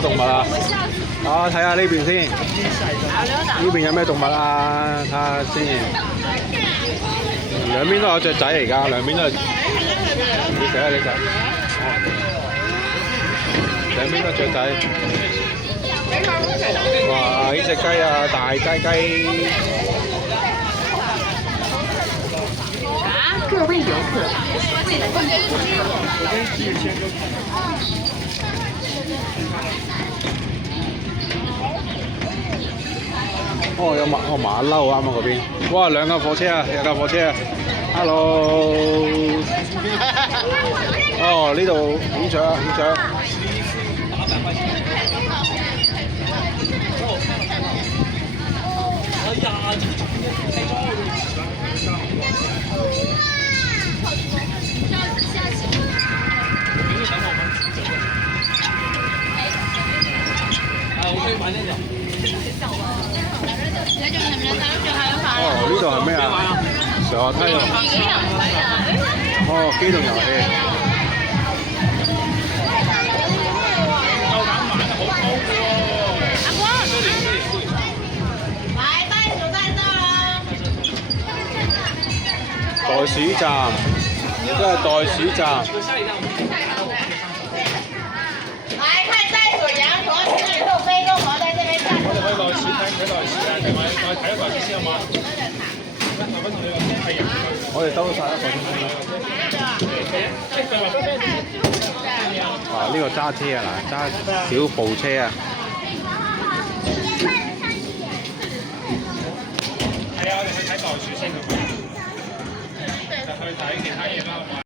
多動物啊？啊，睇下呢邊先。呢邊有咩動物啊？睇下先。兩邊都有雀仔嚟㗎，兩邊都係。你睇下呢隻。兩邊都係雀仔。哇！呢隻雞啊，大雞雞。各位游客，哦，有馬騮啱啊嗰邊。哇，兩架火車啊，有架火車啊。Hello。哦，呢度影相啊，影相。哦，呢度係咩啊？上滑梯啊！哦，機動遊戲。袋鼠站，都係袋鼠站。来看袋鼠、羊驼、狮子、兔、非洲猴在这边看。我哋可以落錢睇袋鼠啊，定係我睇一袋鼠先好嘛？我同你話係人。我哋兜晒一個先啦。啊，呢個揸車啊，嗱，揸小步車啊。係啊，我哋去睇袋鼠先好嘛？就去睇其他嘢啦。